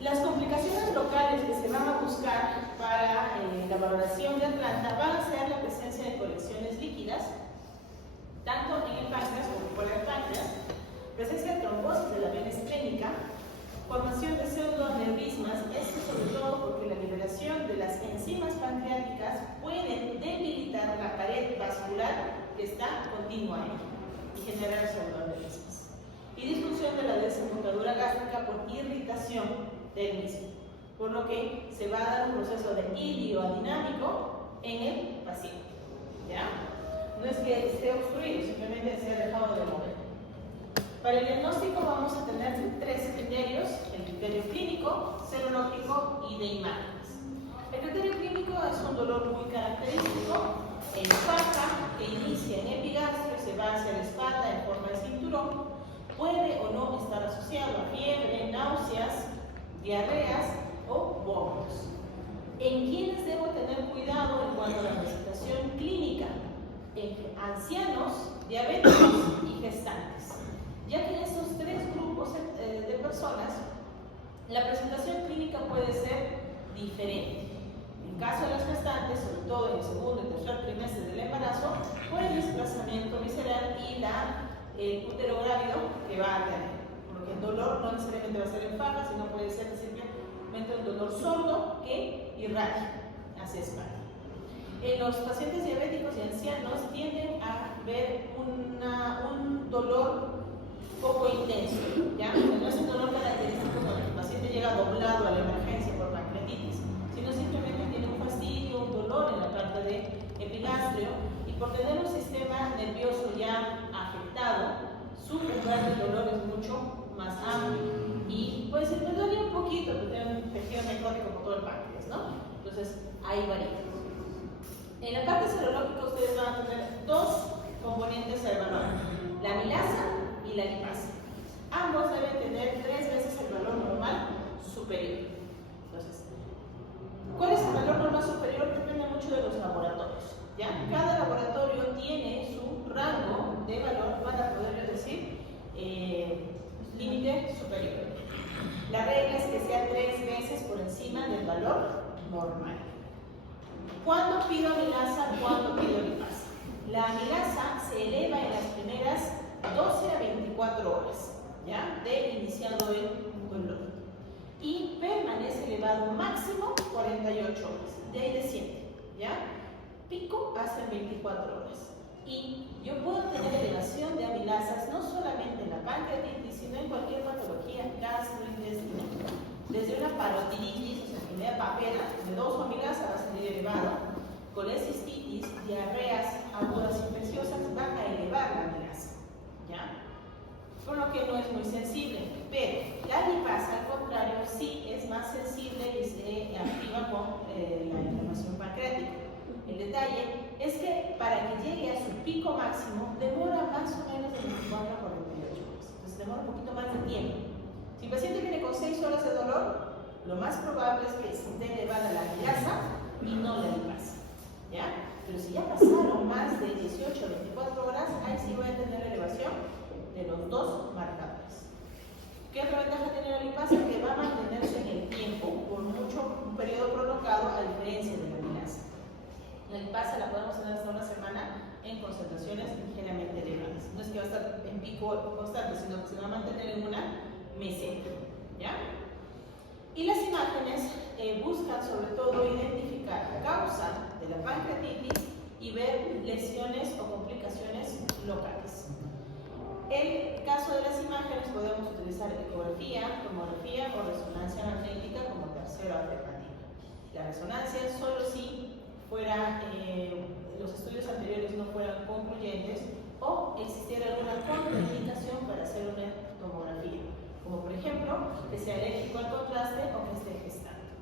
Las complicaciones locales que se van a buscar para la valoración de Atlanta van a ser la presencia de colecciones líquidas, tanto en el páncreas como fuera del páncreas, presencia de trombosis de la vena esplénica, formación de pseudoaneurismas, esto sobre todo porque la liberación de las enzimas pancreáticas pueden debilitar la pared vascular que está continua ahí y generar pseudoaneurismas. Y disfunción de la desembocadura gástrica por irritación del mismo, por lo que se va a dar un proceso de ilioadinámico en el paciente. ¿Ya? No es que esté obstruido, simplemente se ha dejado de mover. Para el diagnóstico vamos a tener tres criterios: el criterio clínico, serológico y de imágenes. El criterio clínico es un dolor muy característico en faja que inicia en epigastrio y se va hacia la espalda en forma de cinturón. Puede o no estar asociado a fiebre, náuseas, diarreas o vómitos. ¿En quiénes debo tener cuidado en cuanto a la presentación clínica? En ancianos, diabéticos y gestantes, ya que en estos tres grupos de personas la presentación clínica puede ser diferente. En caso de las gestantes, sobre todo en el segundo y tercer trimestre del embarazo, por el desplazamiento visceral y el útero grávido que va a tener, porque el dolor no necesariamente va a ser en faja, sino puede ser simplemente un dolor sordo que irradia hacia espalda. En los pacientes diabéticos y ancianos tienden a ver un dolor poco intenso, ¿ya? No es un dolor característico cuando el paciente llega doblado a la emergencia por pancreatitis, sino simplemente tiene un fastidio, un dolor en la parte de epigastrio, y por tener un sistema nervioso ya afectado, su umbral del dolor es mucho más amplio y puede ser perdonaría un poquito, porque tiene un tejido necrótico por todo el páncreas, ¿no? Entonces, ahí varía. En la parte serológica ustedes van a tener dos componentes a evaluar: la amilasa y la lipasa. Ambos deben tener 3 veces el valor normal superior. Entonces, ¿cuál es el valor normal superior? Depende mucho de los laboratorios, ¿ya? Cada laboratorio tiene su rango de valor para poder decir límite superior. La regla es que sea 3 veces por encima del valor normal. ¿Cuándo pido amilasa? ¿Cuándo pido lipasa? La amilasa se eleva en las primeras 12 a 24 horas, ¿ya? De iniciado el dolor, y permanece elevado máximo 48 horas, de ahí desciende, ¿ya? Pico hasta 24 horas. Y yo puedo tener elevación de amilasas no solamente en la pancreatitis, sino en cualquier patología gastrointestinal. Desde una parotiditis, o sea, que me da papera, de 2 amilasas va a salir elevado, colecistitis, diarreas agudas infecciosas, van a elevar la amilasa, ¿ya? Por lo que no es muy sensible, pero la lipasa, al contrario, sí es más sensible y se activa con la inflamación pancreática. El detalle es que para que llegue a su pico máximo demora más o menos de 24 a 48 horas, entonces demora un poquito más de tiempo. Si el paciente viene con 6 horas de dolor, lo más probable es que esté elevada la amilasa y no la lipasa, ¿ya? Pero si ya pasaron más de 18 a 24 horas, ahí sí voy a tener elevación de los dos marcadores. ¿Qué otra ventaja tiene la lipasa? Que va a mantenerse en el tiempo por un periodo prolongado, a diferencia de la amilasa. La lipasa la podemos tener hasta una semana en concentraciones ligeramente elevadas. No es que va a estar en pico constante, sino que se va a mantener en una meseta, ¿ya? Y las imágenes buscan sobre todo identificar la causa de la pancreatitis y ver lesiones o complicaciones locales. En el caso de las imágenes podemos utilizar ecografía, tomografía o resonancia magnética como tercera alternativa. La resonancia solo si los estudios anteriores no fueran concluyentes o existiera alguna contraindicación para hacer una tomografía, como por ejemplo que sea alérgico al contraste o que esté gestando,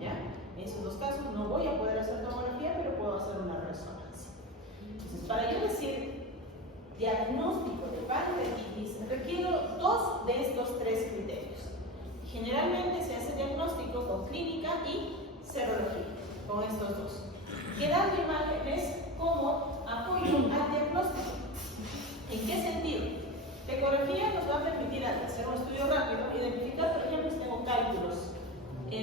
¿ya? En esos dos casos no voy a poder hacer tomografía, pero puedo hacer una resonancia. Entonces, para yo decir diagnóstico de pancreatitis, requiero 2 de estos 3 criterios. Generalmente se hace diagnóstico con clínica y serología, con estos 2. Quedando imágenes como apoyo al diagnóstico. ¿En qué sentido? La ecografía nos va a permitir hacer un estudio rápido, identificar, por ejemplo, si tengo cálculos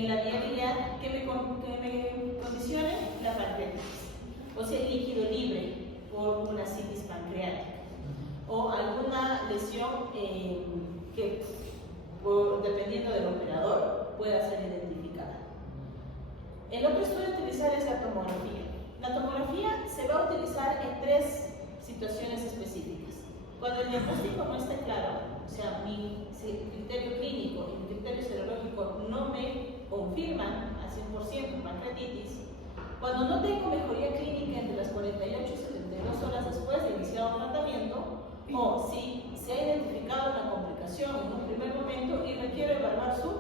la viabilidad que me condicione la pancreatitis, o sea, el líquido libre por una citis pancreática, o alguna lesión que, dependiendo del operador, pueda ser identificada. El otro estudio a utilizar es la tomografía. La tomografía se va a utilizar en 3 situaciones específicas. Cuando el diagnóstico no esté claro, o sea, mi criterio clínico y mi criterio serológico no me confirman al 100% pancreatitis, cuando no tengo mejoría clínica entre las 48 y 72 horas después de iniciar un tratamiento, o si se ha identificado una complicación en un primer momento y requiero evaluar su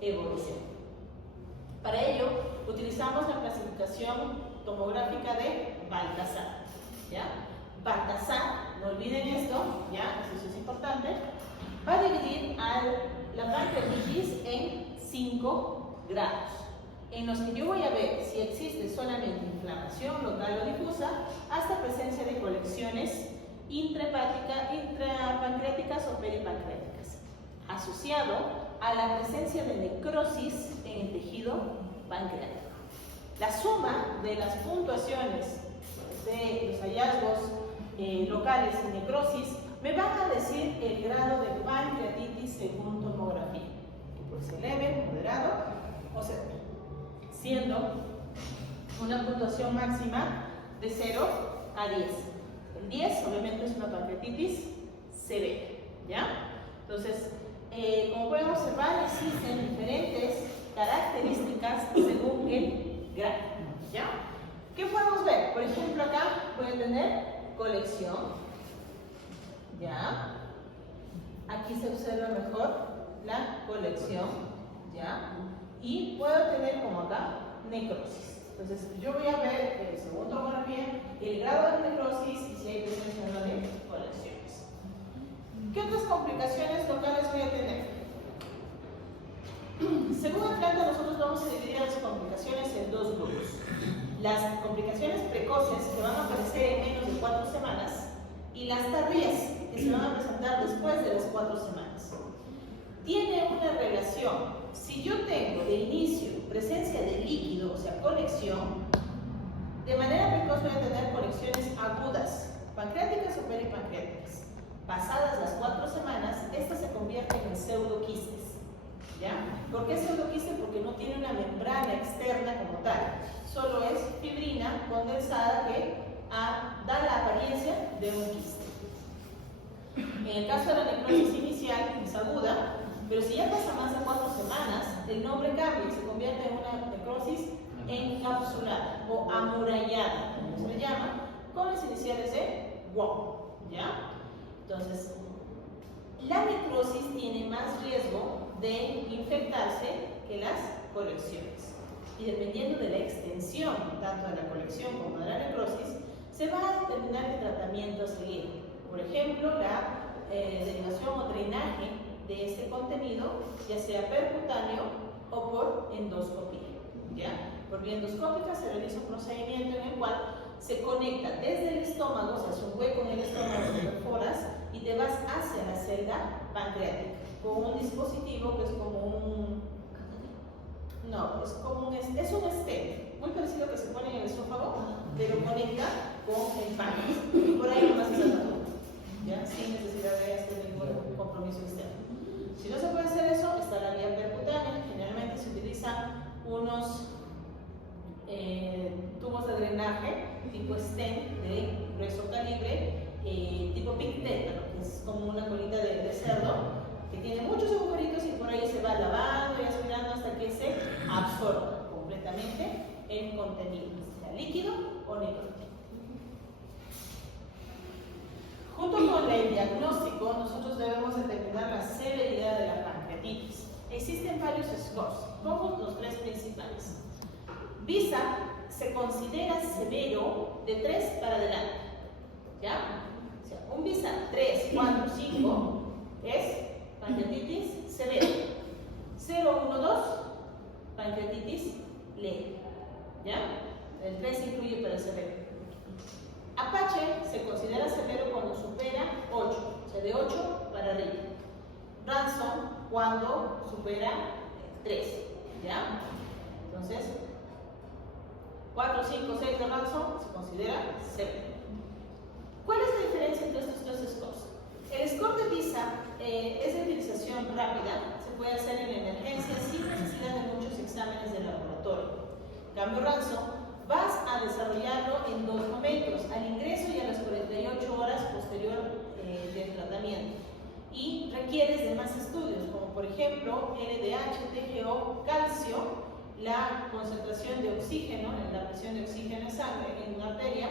evolución. Para ello, utilizamos la clasificación tomográfica de Baltasar, ¿ya? Baltasar, no olviden esto, ¿ya? Eso es importante. Va a dividir la pancreatitis en 5 grados, en los que yo voy a ver si existe solamente inflamación local o difusa, hasta presencia de colecciones intrapancreáticas o peripancreáticas, asociado a la presencia de necrosis en el tejido pancreático. La suma de las puntuaciones de los hallazgos locales y necrosis me van a decir el grado de pancreatitis según tomografía, que puede ser leve, moderado o severo, siendo una puntuación máxima de 0 a 10. El 10 obviamente es una pancreatitis severa, ¿ya? Entonces, como pueden observar, existen diferentes características según el grado, ¿ya? ¿Qué podemos ver? Por ejemplo, acá voy a tener colección, ¿ya? Aquí se observa mejor la colección, ¿ya? Y puedo tener como acá necrosis. Entonces, yo voy a ver, según tomografía, el grado de necrosis y si hay presencia o no de colecciones. ¿Qué otras complicaciones locales voy a tener? Según el planta, nosotros vamos a dividir las complicaciones en 2 grupos. Las complicaciones precoces, que van a aparecer en menos de 4 semanas, y las tardías, que se van a presentar después de las 4 semanas. Tiene una relación. Si yo tengo de inicio presencia de líquido, o sea, colección, de manera precoz voy a tener colecciones agudas, pancreáticas o peripancreáticas. Pasadas las 4 semanas, estas se convierten en pseudoquistes, ¿ya? ¿Por qué pseudoquiste? Porque no tiene una membrana externa como tal, solo es fibrina condensada que da la apariencia de un quiste. En el caso de la necrosis inicial, es aguda, pero si ya pasa más de 4 semanas, el nombre cambia y se convierte en una necrosis encapsulada o amurallada, como se le llama, con las iniciales de WOM, ¿ya? Entonces, la necrosis tiene más riesgo de infectarse que las colecciones. Y dependiendo de la extensión, tanto de la colección como de la necrosis, se va a determinar el tratamiento a seguir. Por ejemplo, la derivación o drenaje de este contenido, ya sea percutáneo o por endoscopía, ¿ya? Por vía endoscópica se realiza un procedimiento en el cual se conecta desde el estómago, se hace un hueco en el estómago, te perforas y te vas hacia la celda pancreática con un dispositivo que es como un... No, es como un... Es un stent, muy parecido que se pone en el esófago, pero conecta con el páncreas. Y por ahí nomás se salta todo, ¿ya? Sin necesidad de hacer ningún compromiso externo. Si no se puede hacer eso, está la vía percutánea. Generalmente se utilizan unos tubos de drenaje tipo stent de grueso calibre, tipo pigtétano, que es como una colita de cerdo, que tiene muchos agujeritos y por ahí se va lavando y aspirando hasta que se absorba completamente el contenido, sea líquido o necrótico. Junto con el diagnóstico, nosotros debemos determinar la severidad de la pancreatitis. Existen varios scores, como los 3 principales. VISA se considera severo de 3 para adelante, ¿ya? O sea, un VISA 3, 4, 5 es pancreatitis severa. 0, 1, 2, pancreatitis leve, ¿ya? El 3 incluye para severo. Apache se considera severo cuando supera 8, o sea, de 8 para arriba. Ransom cuando supera 3, ¿ya? 5 o 6 de ranzo se considera severo. ¿Cuál es la diferencia entre estos tres scores? El score de PISA es de utilización rápida, se puede hacer en emergencia sin necesidad de muchos exámenes de laboratorio. En cambio, ranzo, vas a desarrollarlo en dos momentos, al ingreso y a las 48 horas posterior del tratamiento. Y requieres de más estudios, como por ejemplo LDH, TGO, calcio, la concentración de oxígeno, la presión de oxígeno en sangre, en una arteria,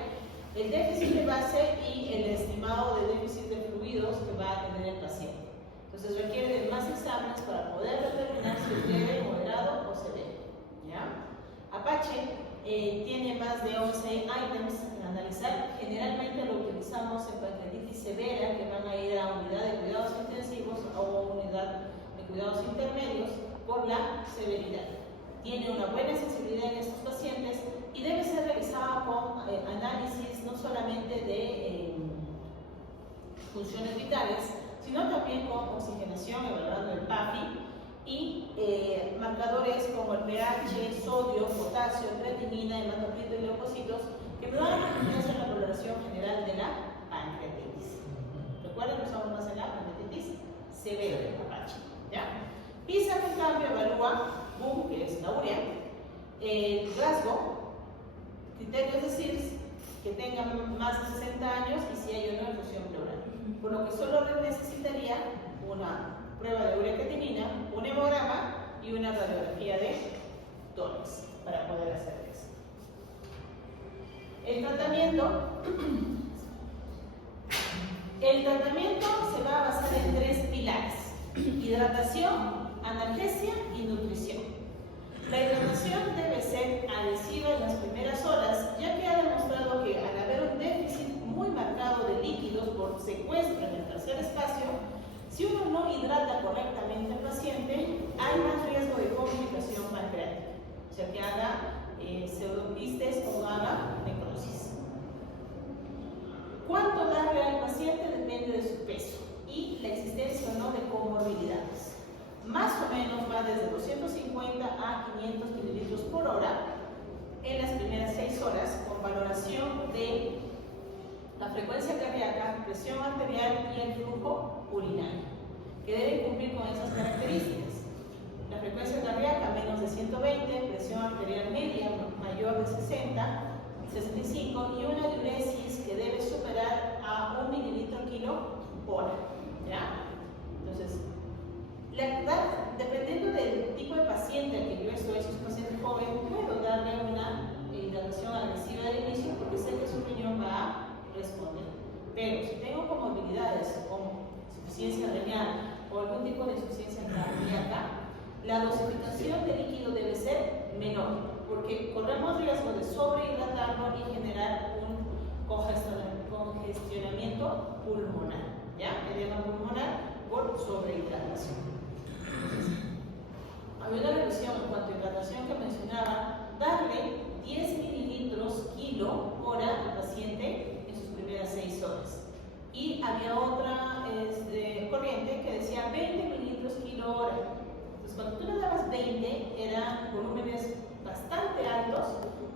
el déficit de base y el estimado de déficit de fluidos que va a tener el paciente. Entonces requiere de más exámenes para poder determinar si es leve, moderado o severo. ¿Ya? Apache tiene más de 11 items a analizar. Generalmente lo utilizamos en pancreatitis severa, que van a ir a unidad de cuidados intensivos o unidad de cuidados intermedios por la severidad. Tiene una buena sensibilidad en estos pacientes y debe ser realizada con análisis no solamente de funciones vitales, sino también con oxigenación, evaluando el PAFI y marcadores como el pH, sodio, potasio, creatinina, hematocrito y leucocitos que me van a hacer la valoración general de la pancreatitis. Recuerden que estamos más en la pancreatitis severa de Apache. ¿Ya? PISA, en cambio, evalúa BUM, que es la urea, Glasgow, criterios de SIRS, que tengan más de 60 años y si hay o no infusión pleural. Por lo que solo necesitaría una prueba de urea creatinina, un hemograma y una radiografía de tórax para poder hacer eso. El tratamiento se va a basar en tres pilares: hidratación, analgesia y nutrición. La hidratación debe ser adhesiva en las primeras horas, ya que ha demostrado que al haber un déficit muy marcado de líquidos por secuestro en el tercer espacio, si uno no hidrata correctamente al paciente, hay más riesgo de complicación pancreática, o sea que haga pseudoquistes o haga necrosis. ¿Cuánto darle al paciente? Depende de su peso y la existencia o no de comorbilidades. Más o menos va desde 250 a 500 mililitros por hora en las primeras 6 horas, con valoración de la frecuencia cardíaca, presión arterial y el flujo urinario, que deben cumplir con esas características. La frecuencia cardíaca menos de 120, presión arterial media mayor de 60, 65 y una diuresis que debe superar a 1 mililitro kilo hora. ¿Ya? Entonces, dependiendo del tipo de paciente al que yo estoy, si es un paciente joven, puedo darle una hidratación agresiva de inicio porque sé que su riñón va a responder. Pero si tengo comorbilidades como insuficiencia renal o algún tipo de insuficiencia cardíaca, la dosificación de líquido debe ser menor, porque corremos riesgo de sobrehidratarlo y generar un congestionamiento pulmonar, ¿ya? Edema pulmonar por sobrehidratación. Había una revisión en cuanto a hidratación que mencionaba darle 10 mililitros kilo hora al paciente en sus primeras 6 horas. Y había otra corriente que decía 20 mililitros kilo hora. Entonces, cuando tú le dabas 20, eran volúmenes bastante altos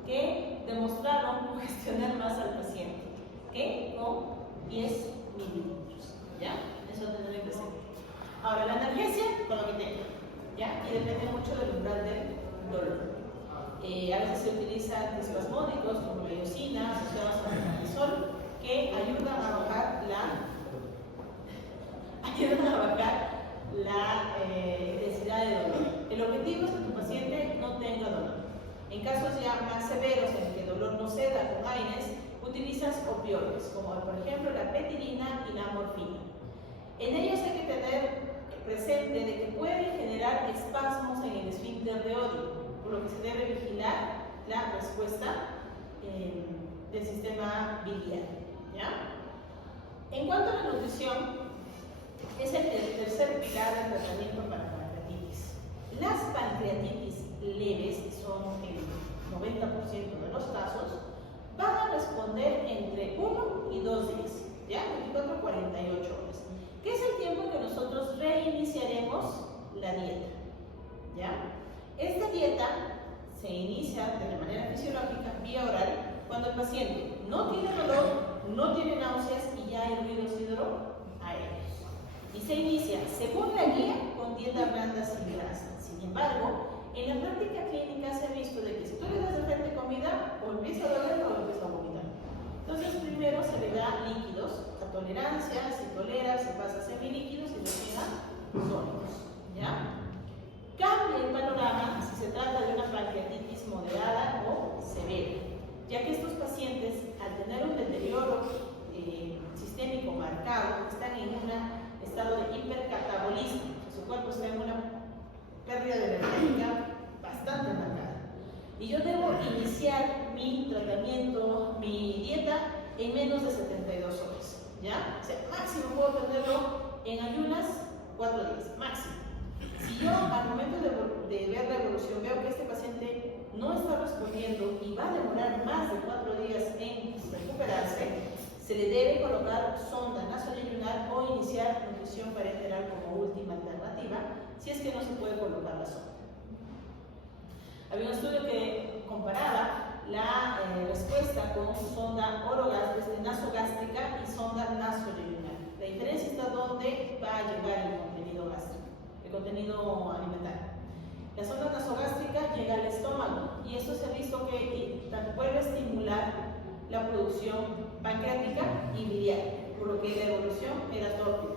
que demostraron congestionar más al paciente que con 10 mililitros. ¿Ya? Eso tendré presente. Ahora, la analgesia con lo que tenga, ¿ya? Y depende mucho del umbral del dolor. A veces se utilizan antiespasmódicos como la iosina, asociados al cortisol, que ayudan a bajar la intensidad de dolor. El objetivo es que tu paciente no tenga dolor. En casos ya más severos en que el dolor no ceda con AINES, utilizas opioides, como por ejemplo la petilina y la morfina. En ellos hay que tener presente de que pueden generar espasmos en el esfínter de Oddi, por lo que se debe vigilar la respuesta del sistema biliar. ¿Ya? En cuanto a la nutrición, es el tercer pilar del tratamiento para pancreatitis. Las pancreatitis leves, que son el 90% de los casos, van a responder entre 1 y 2 días, ¿ya? 24 a 48 horas, que es el tiempo en que nosotros reiniciaremos la dieta, ¿ya? Esta dieta se inicia de manera fisiológica, vía oral, cuando el paciente no tiene dolor, no tiene náuseas y ya hay ruidos hidroaéreos. Y se inicia, según la guía, con dieta blanda sin grasa. Sin embargo, en la práctica clínica se ha visto de que si tú le das de frente comida, o empieza a doler o empieza a vomitar. Entonces, primero se le da líquidos, a tolerancia, si tolera, se pasa a semilíquidos y se queda sólidos. ¿Ya? Cambia el panorama si se trata de una pancreatitis moderada o severa, ya que estos pacientes, al tener un deterioro sistémico marcado, están en un estado de hipercatabolismo, su cuerpo está en una pérdida de energética bastante marcada. Y yo debo iniciar mi tratamiento, mi dieta, en menos de 72 horas. ¿Ya? O sea, máximo puedo tenerlo en ayunas 4 días, máximo. Si yo al momento de ver la evolución veo que este paciente no está respondiendo y va a demorar más de 4 días en recuperarse, se le debe colocar sonda nasoyeyunal o iniciar nutrición parenteral como última alternativa, si es que no se puede colocar la sonda. Había un estudio que comparaba la respuesta con sonda nasogástrica y sonda nasoyeyunal. La diferencia está donde va a llegar el contenido gástrico, el contenido alimentario. La sonda nasogástrica llega al estómago y esto se ha visto que puede estimular la producción pancreática y biliar, por lo que la evolución era torpe.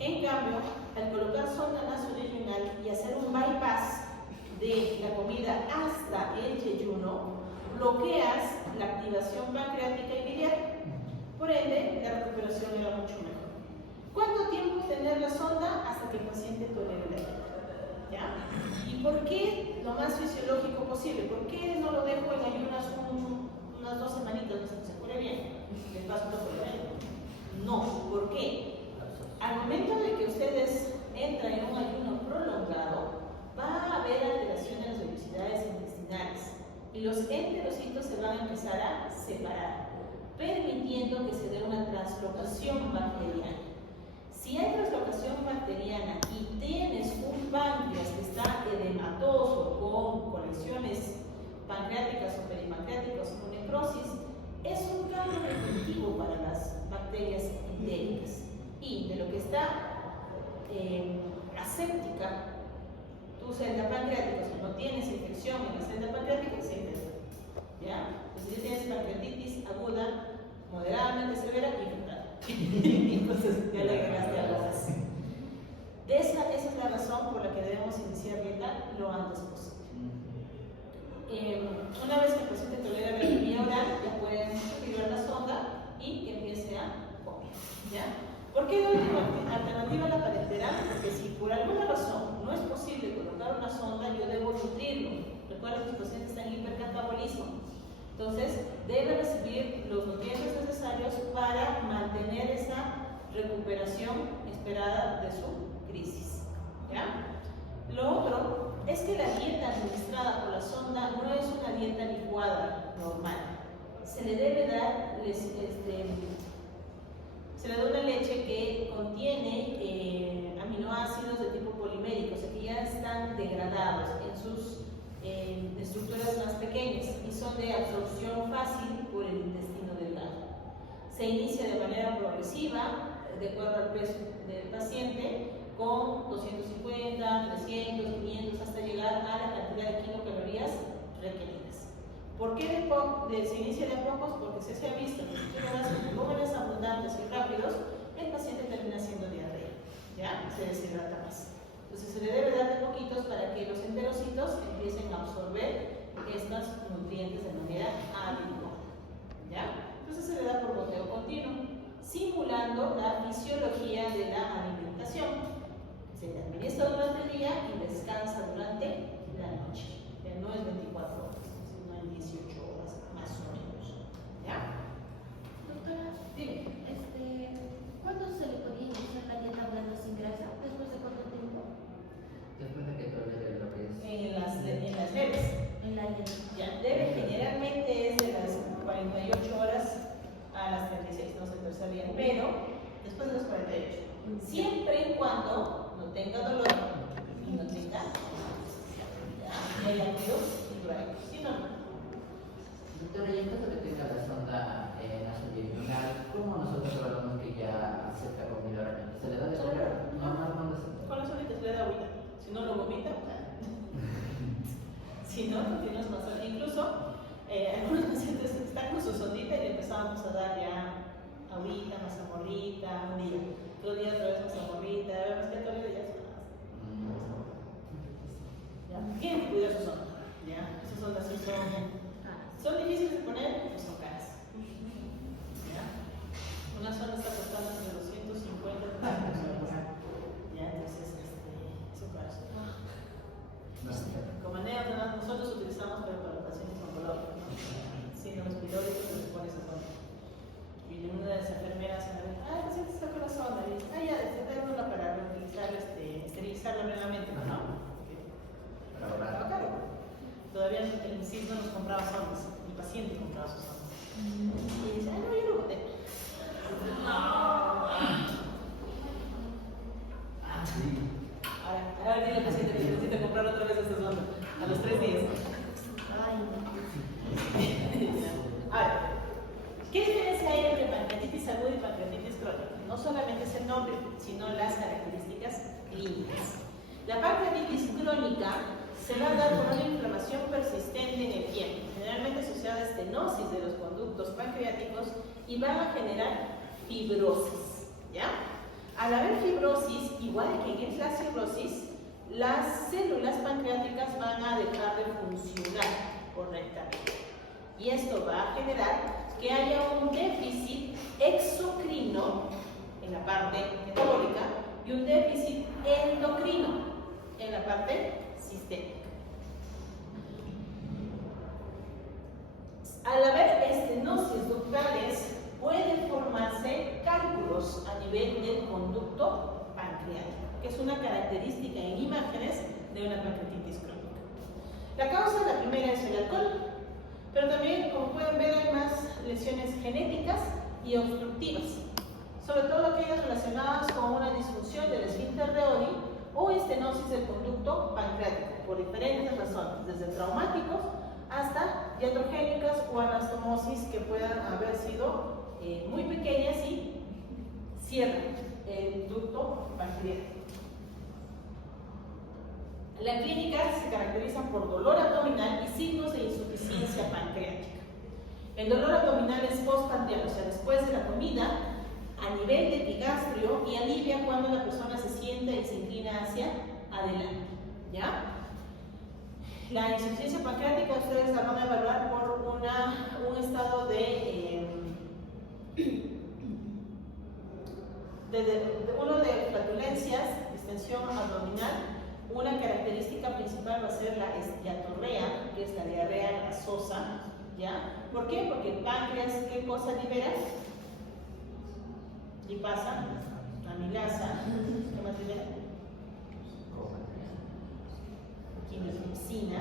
En cambio, al colocar sonda nasoyeyunal y hacer un bypass de la comida hasta el yeyuno, bloqueas la activación pancreática y biliar. Por ende, la recuperación era mucho mejor. ¿Cuánto tiempo tener la sonda? Hasta que el paciente tolere la dieta. ¿Ya? ¿Y por qué lo más fisiológico posible? ¿Por qué no lo dejo en ayunas unas 2 semanitas hasta que se cure bien? Les paso todo por el No, ¿por qué? Al momento de que ustedes entran en un ayuno prolongado, va a haber alteraciones en las velocidades intestinales y los enterocitos se van a empezar a separar, permitiendo que se dé una translocación bacteriana. Si hay translocación bacteriana y tienes un páncreas que está edematoso con lesiones pancreáticas o peripancreáticas o con necrosis, es un cambio repetitivo para las bacterias entéricas. Y de lo que está aséptica, tu celda pancreática, si no tienes infección en la celda pancreática, se infecta. ¿Ya? Entonces, si tienes pancreatitis aguda, moderadamente severa y infectada. Entonces, ya le agregaste algo más. Esa es la razón por la que debemos iniciar dieta lo antes posible. Una vez que el paciente tolera la vía oral, ya pueden retirar la sonda y que empiece a comer. ¿Ya? ¿Por qué doy una alternativa a la parenteral? Porque si por alguna razón no es posible colocar una sonda, yo debo nutrirlo. Recuerden que los pacientes están en hipercatabolismo. Entonces, debe recibir los nutrientes necesarios para mantener esa recuperación esperada de su crisis. ¿Ya? Lo otro es que la dieta administrada por la sonda no es una dieta licuada normal. Se le debe dar se le da una leche que contiene aminoácidos de tipo polimérico, o sea que ya están degradados en sus estructuras más pequeñas y son de absorción fácil por el intestino delgado. Se inicia de manera progresiva, de acuerdo al peso del paciente, con 250, 300, 500, hasta llegar a la cantidad de kilocalorías requeridas. ¿Por qué se inicia de a pocos? Porque se ha visto que si tú le das volúmenes abundantes y rápidos, el paciente termina haciendo diarrea, ¿ya? Se deshidrata más. Entonces se le debe dar de poquitos para que los enterocitos empiecen a absorber estos nutrientes de manera habitual, ¿ya? Entonces se le da por goteo continuo, simulando la fisiología de la alimentación. Se le administra durante el día y descansa durante la noche. Ya no es 24 horas, sino en 18 horas más o menos. ¿Ya? Doctora, dime. ¿Cuándo se le podía iniciar la dieta blanda sin grasa? ¿Después de cuánto tiempo? Después de que tolere lo que es. En las leves. En la dieta. Ya, leve generalmente es de las 48 horas a las 36, no sé el tercer día, pero después de las 48. Siempre y cuando no tenga dolor y no tenga y haya ruidos estructural. ¿Sí o no? Doctora, y en caso de que tenga la sonda nasoyeguinal, ¿cómo nosotros evaluamos que ya acepta comida oralmente? ¿Se le da de comer? No se Con la sonda se le da agüita. Si no lo vomita, si no, no tienes razón. Incluso algunos pacientes están con su sondita y le empezamos a dar ya agüita, mazamorrita, un día, otro día otra vez mazamorrita, vemos que todo el día es más. ¿Ya? Tienen que cuidar su sonda. ¿Ya? Esas sondas sí son difíciles de poner, pero son caras. ¿Ya? Una sonda está costando entre 250 y 300 euros. ¿Ya? Entonces, son caros. Como anécdota, nosotros utilizamos pero para pacientes oncológicos, ¿no? Sin los pilóricos se les pone esa sonda. Y una de las enfermeras me dice, el paciente está con la sonda. Y dice, ya, démosla para reutilizarla, esterilizarla nuevamente, ¿no? Estaba caro. Todavía el CIS no nos compraba sondas, el paciente compraba sus sondas. Y dice, no, yo lo boté. Ahora dile al paciente que necesita comprar otra vez esta sonda, a los 3 días. Ahora, ¿qué diferencia hay entre pancreatitis aguda y pancreatitis crónica? No solamente es el nombre, sino las características clínicas. La pancreatitis crónica se va a dar por una inflamación persistente en el tiempo, generalmente asociada a estenosis de los conductos pancreáticos y van a generar fibrosis, ¿ya? Al haber fibrosis, igual que en la cirrosis, las células pancreáticas van a dejar de funcionar correctamente. Y esto va a generar que haya un déficit exocrino en la parte metabólica y un déficit endocrino en la parte sistémica. Al haber estenosis ductales, pueden formarse cálculos a nivel del conducto pancreático, que es una característica en imágenes de una pancreatitis crónica. La causa, la primera, es el alcohol, pero también, como pueden ver, hay más lesiones genéticas y obstructivas, sobre todo aquellas relacionadas con una disfunción del esfínter reoli o estenosis del conducto pancreático, por diferentes razones, desde traumáticos hasta iatrogénicas o anastomosis que puedan haber sido muy pequeñas y cierran el ducto pancreático. La clínica se caracteriza por dolor abdominal y signos de insuficiencia pancreática. El dolor abdominal es postprandial, o sea, después de la comida, a nivel de epigastrio, y alivia cuando la persona se sienta y se inclina hacia adelante. ¿Ya? La insuficiencia pancreática ustedes la van a evaluar por un estado de flatulencias, distensión abdominal. Una característica principal va a ser la diatorrea, que es la diarrea grasosa. ¿Ya? ¿Por qué? Porque el páncreas, ¿qué cosa libera? Lipasa, amilasa, ¿qué más libera? Quimiotripsina,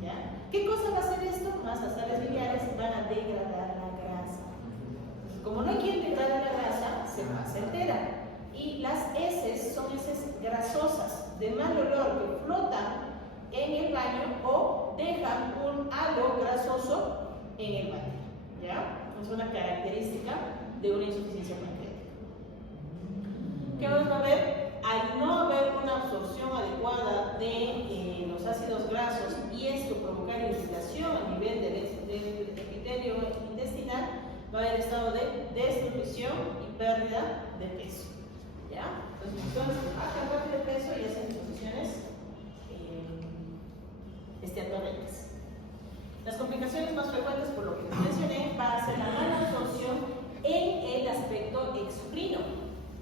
¿ya? ¿Qué cosa va a hacer esto? Más las sales biliares van a degradar la grasa. Como no quieren degradar la grasa, se altera. Y las heces son heces grasosas, de mal olor, que flotan en el baño o dejan un halo grasoso en el baño. ¿Ya? Es una característica de una insuficiencia pancreática. ¿Qué más va a haber? Al no haber una absorción adecuada de los ácidos grasos y esto provocar irritación a nivel del epitelio intestinal, va a haber estado de desnutrición y pérdida de peso. ¿Ya? Entonces, personas que bajan rápido de peso y hacen disposiciones esteatorreicas. Las complicaciones más frecuentes, por lo que les mencioné, va a ser la mala absorción en el aspecto exocrino.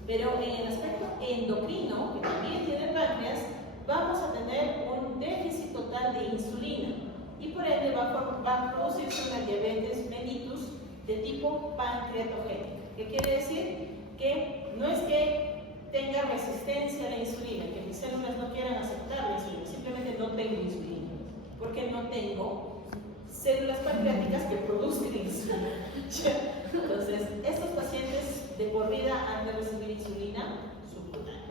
Pero en el aspecto endocrino, que también tiene el páncreas, vamos a tener un déficit total de insulina y por ende va a producirse una diabetes mellitus de tipo pancreatogénica. ¿Qué quiere decir? Que no es que tenga resistencia a la insulina, que mis células no quieran aceptar la insulina, simplemente no tengo insulina, porque no tengo células pancreáticas que produzcan insulina. Entonces, estos pacientes de por vida han de recibir insulina subcutánea.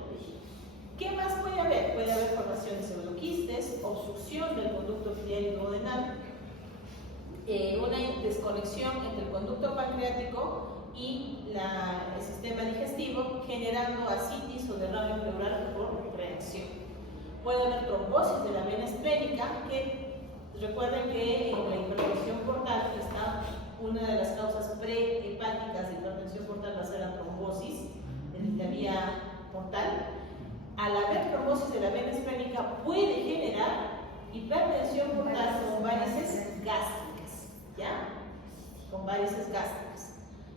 ¿Qué más puede haber? Puede haber formación de pseudoquistes, obstrucción del conducto biliar y duodenal, una desconexión entre el conducto pancreático y el sistema digestivo, generando ascitis o derrame pleural por reacción. Puede haber trombosis de la vena esplénica, que recuerden que en la hipertensión portal está una de las causas prehepáticas de hipertensión portal, va a ser la trombosis de la vía portal. Al haber trombosis de la vena esplénica puede generar hipertensión portal con varices gástricas, ¿ya? Con varices gástricas.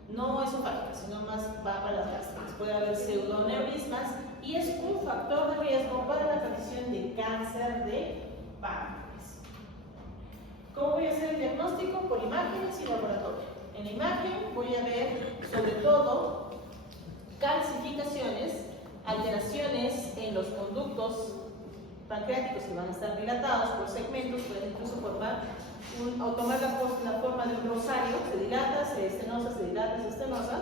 No esofágicas, sino más va para las gástricas. Puede haber pseudoneurismas y es un factor de riesgo para la aparición de cáncer de páncreas. ¿Cómo voy a hacer el diagnóstico? Por imágenes y laboratorio. En la imagen voy a ver sobre todo calcificaciones, alteraciones en los conductos pancreáticos que van a estar dilatados por segmentos, pueden incluso formar o tomar la forma de un rosario, se dilata, se estenosa, se dilata, se estenosa,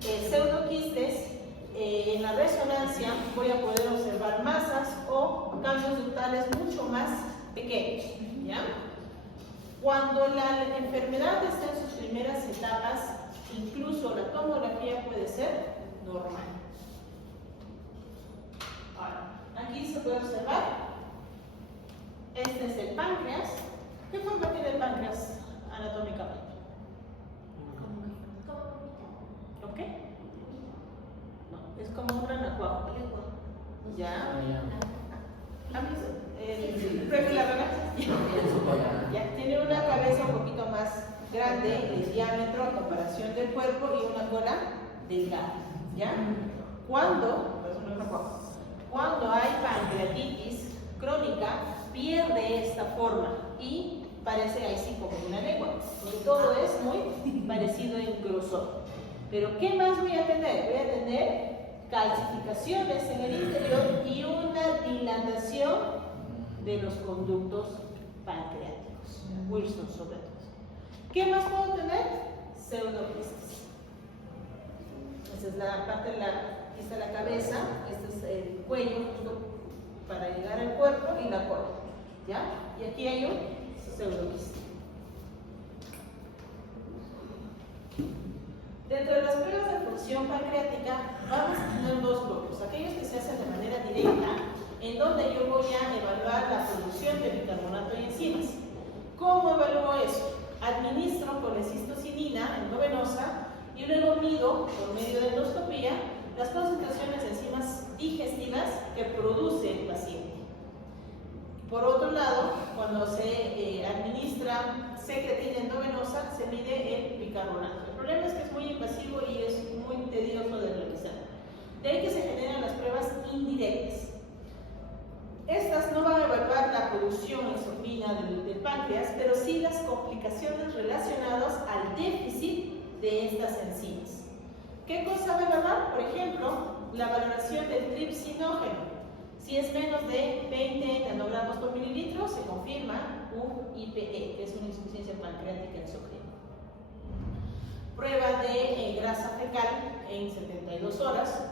pseudoquistes. En la resonancia voy a poder observar masas o cambios ductales mucho más pequeños, ¿ya? Cuando la enfermedad está en sus primeras etapas, incluso la tomografía puede ser normal. Ahora, aquí se puede observar, este es el páncreas. ¿Qué forma tiene el páncreas anatómicamente? ¿Ok? No, es como un renacuajo. ¿Ya? Ya, tiene una cabeza un poquito más grande de diámetro a comparación del cuerpo y una cola delgada. ¿Ya? Cuando hay pancreatitis crónica, pierde esta forma y parece ahí sí como una lengua, porque todo es muy parecido en grosor. Pero ¿qué más voy a tener? Voy a tener calcificaciones en el interior y una dilatación de los conductos pancreáticos, Wilson sobre todo. ¿Qué más puedo tener? Pseudoquistes. Esa es la parte de aquí está la cabeza, este es el cuello justo para llegar al cuerpo y la cola, ¿ya? Y aquí hay un pseudoquiste. Dentro de las pruebas de función pancreática vamos a tener dos grupos, aquellos que se hacen de manera directa, en donde yo voy a evaluar la producción de bicarbonato y enzimas. ¿Cómo evalúo eso? Administro colecistocinina endovenosa y luego mido por medio de endoscopía las concentraciones de enzimas digestivas que produce el paciente. Por otro lado, cuando se administra secretina endovenosa, se mide el bicarbonato. El problema es que es muy invasivo y es muy tedioso de realizar. De ahí que se generan las pruebas indirectas. Estas no van a evaluar la producción exocrina del páncreas, pero sí las complicaciones relacionadas al déficit de estas enzimas. ¿Qué cosa va a evaluar? Por ejemplo, la valoración del tripsinógeno. Si es menos de 20 nanogramos por mililitro, se confirma un IPE, que es una insuficiencia pancreática exocrina. Prueba de grasa fecal en 72 horas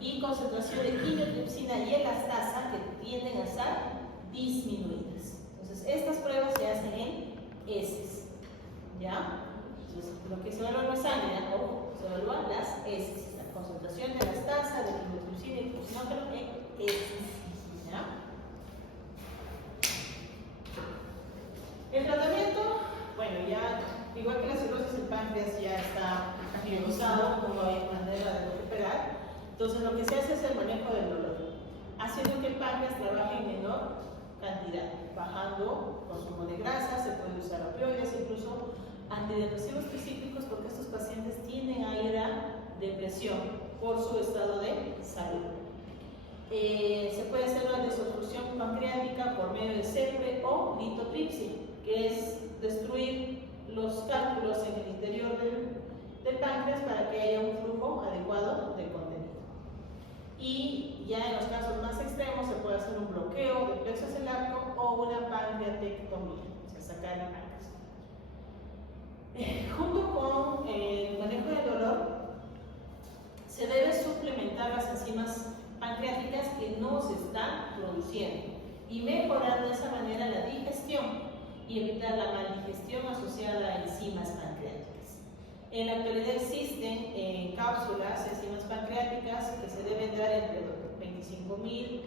y concentración de quimiotripsina y elastasa que tienden a estar disminuidas. Entonces, estas pruebas se hacen en heces, ¿ya? Entonces, lo que se evalúa no es sangre, ojo, se evalúan las heces, la concentración de elastasa, de quimiotripsina y tripsinógeno en heces, ¿ya? El tratamiento, bueno, ya igual que la cirrosis del páncreas ya está diagnosticado, no hay manera de recuperar. Entonces lo que se hace es el manejo del dolor, haciendo que el páncreas trabaje en menor cantidad, bajando consumo de grasa, se puede usar opioides, incluso antidepresivos tricíclicos, porque estos pacientes tienden a ir a depresión por su estado de salud. Se puede hacer una desobstrucción pancreática por medio de CEPRE o litotripsia, que es destruir los cálculos en el interior del páncreas para que haya un flujo adecuado de contenido. Y ya en los casos más extremos se puede hacer un bloqueo del plexo celábrico o una pancreatectomía, o sea, sacar el páncreas. Junto con el manejo del dolor, se debe suplementar las enzimas pancreáticas que no se están produciendo y mejorar de esa manera la digestión y evitar la maldigestión asociada a enzimas pancreáticas. En la actualidad existen cápsulas enzimas pancreáticas que se deben dar entre 25.000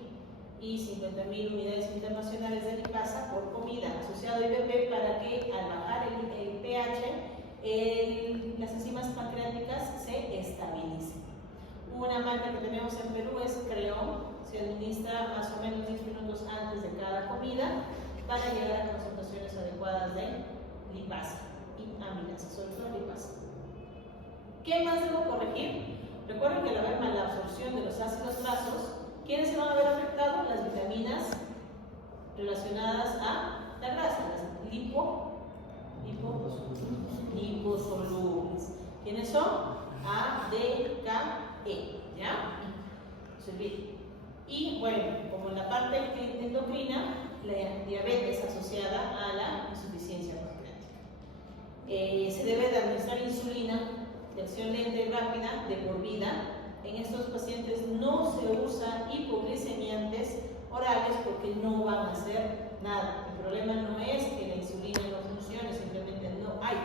y 50.000 unidades internacionales de lipasa por comida asociado a IBP para que al bajar el pH las enzimas pancreáticas se estabilicen. Una marca que tenemos en Perú es Creon, se administra más o menos 10 minutos antes de cada comida para llegar a concentraciones adecuadas de lipasa y aminasa, sobre todo lipasa. ¿Qué más debo corregir? Recuerden que al haber mala absorción de los ácidos grasos, ¿quiénes se van a ver afectados? Las vitaminas relacionadas a la grasa, las liposolubles. ¿Quiénes son? A, D, K, E. ¿Ya? Se olviden. Y bueno, como en la parte endocrina, la diabetes asociada a la insuficiencia pancreática. Se debe de administrar insulina de acción lenta y rápida de por vida. En estos pacientes no se usa hipoglicemiantes orales porque no van a hacer nada. El problema no es que la insulina no funcione, simplemente no hay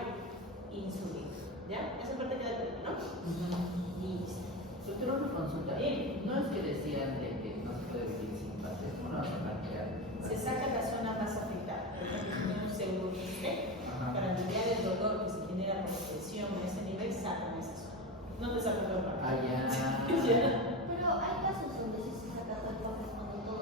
insulina. ¿Ya? Esa parte queda clara, ¿no? Listo. Doctor, una consulta. Bien. No es que decían de que no se puede vivir sin pastel, ¿cómo no se plantea? Se saca la zona más afectada. Por ejemplo, si tenemos pseudoquiste, para aliviar el dolor que se genera por presión en ese nivel, sacan esa zona. No te sacan la otra. Ah, ya. Ya.